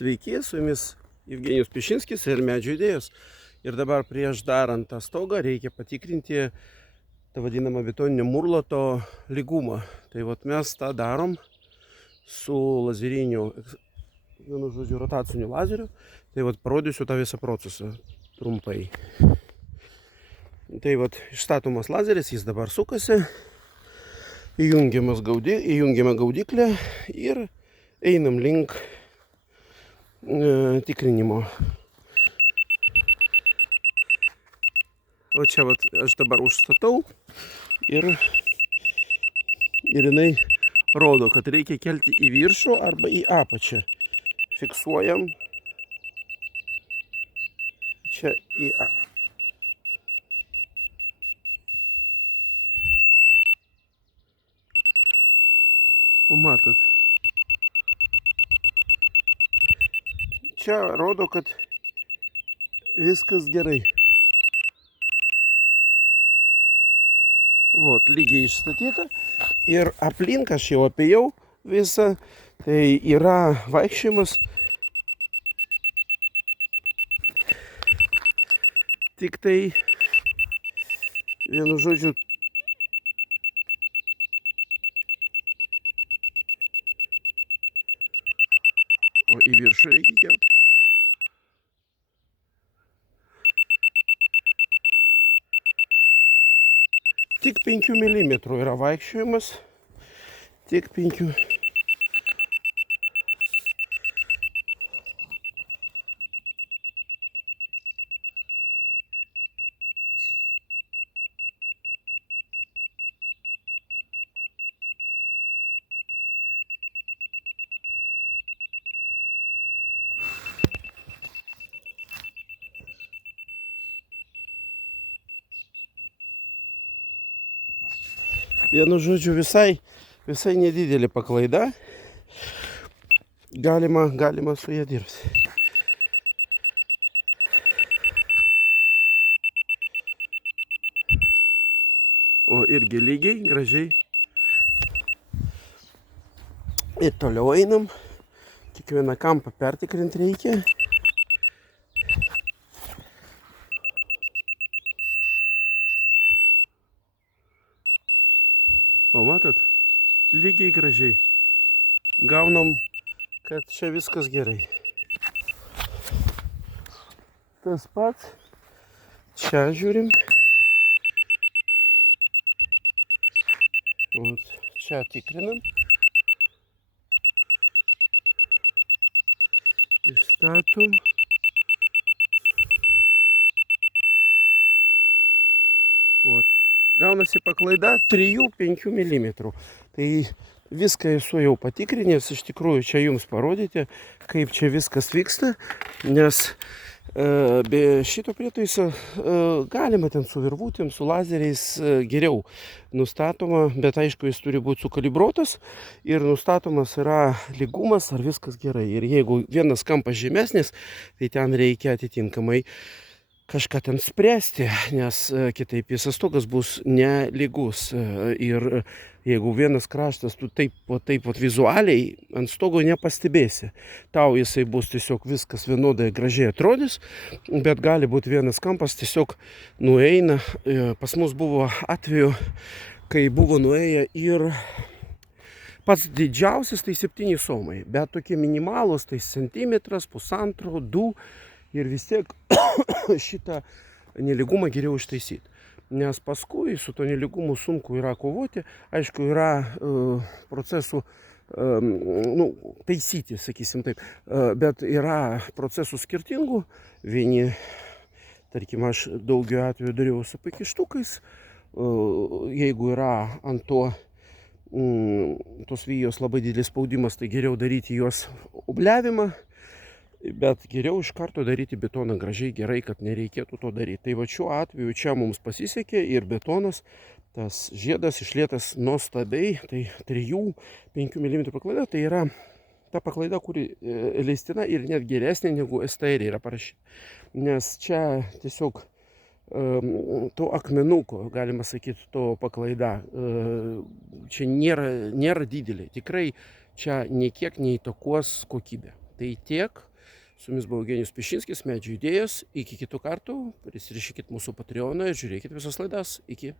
Sveiki, su jumis Evgenijus Pišinskis ir Medžio idėjos. Ir dabar prieš darant tą stogą reikia patikrinti tą vadinamą betoninio murloto lygumą. Tai vat mes tą darom su lazeriniu, vienu žodžiu, rotaciniu lazeriu. Tai vat parodysiu tą visą procesą trumpai. Tai vat išstatomas lazeris, jis dabar sukasi, įjungiame gaudiklę ir einam link tikrinimo. O čia vat aš dabar užstatau ir jinai rodo, kad reikia kelti į viršų arba į apačią. Fiksuojam čia į O matot, čia rodo, kad viskas gerai. Vot, lygiai išstatyta. Ir aplink aš jau apėjau visą. Tai yra vaikščiojimas. Tik tai, vienu žodžiu, o į viršų reikia kelti. Tik 5 mm yra vaikščiojimas. Tik 5. Vienu žodžiu, visai nedidelė paklaida. Galima su ją dirbti. O irgi lygiai, gražiai. Ir toliau einam. Kiekvieną kampą pertikrinti reikia. O matot, lygiai gražiai. Gaunam, kad čia viskas gerai. Tas pats. Čia žiūrim. Ot, čia tikrinam. Išstatom. Ot. Gaunasi paklaida 3-5 mm. Tai viską esu jau patikrinęs, iš tikrųjų čia jums parodyti, kaip čia viskas vyksta, nes be šito prietaiso galima ten su virvutėm, su lazeriais geriau nustatoma, bet aišku, jis turi būti sukalibruotas ir nustatomas yra lygumas, ar viskas gerai. Ir jeigu vienas kampas žemesnis, tai ten reikia atitinkamai kažką ten spręsti, nes kitaip visas stogas bus nelygus. Ir jeigu vienas kraštas tu taip vizualiai ant stogo nepastebėsi. Tau jisai bus tiesiog viskas vienodai gražiai atrodys, bet gali būti vienas kampas tiesiog nueina. Pas mus buvo atveju, kai buvo nuėję ir pats didžiausias tai 7 somai, bet tokie minimalūs tai centimetras, 1,5, 2. Ir vis tiek šitą nelygumą geriau ištaisyti. Nes paskui su to nelygumu sunku yra kovoti. Aišku, yra procesų taisyti, sakysim taip. Bet yra procesų skirtingų. Vieni, tarkim, aš daugiau atveju dariau su pakištukais. Jeigu yra ant tos vijos labai didelis spaudimas, tai geriau daryti juos obliavimą. Bet geriau iš karto daryti betoną gražiai, gerai, kad nereikėtų to daryti. Tai va šiuo atveju čia mums pasisekė ir betonas, tas žiedas išlietas nuostabiai, tai 3-5 mm paklaida, tai yra ta paklaida, kuri leistina ir net geresnė negu STR yra parašyta. Nes čia tiesiog to akmenuko, galima sakyti, to paklaida, čia nėra didelė. Tikrai čia niekiek neįtakos kokybė. Tai tiek. Su jumis buvo Eugenijus Pišinskis, Medžių idėjos. Iki kitų kartų. Prisirišykit mūsų Patreoną ir žiūrėkit visas laidas. Iki.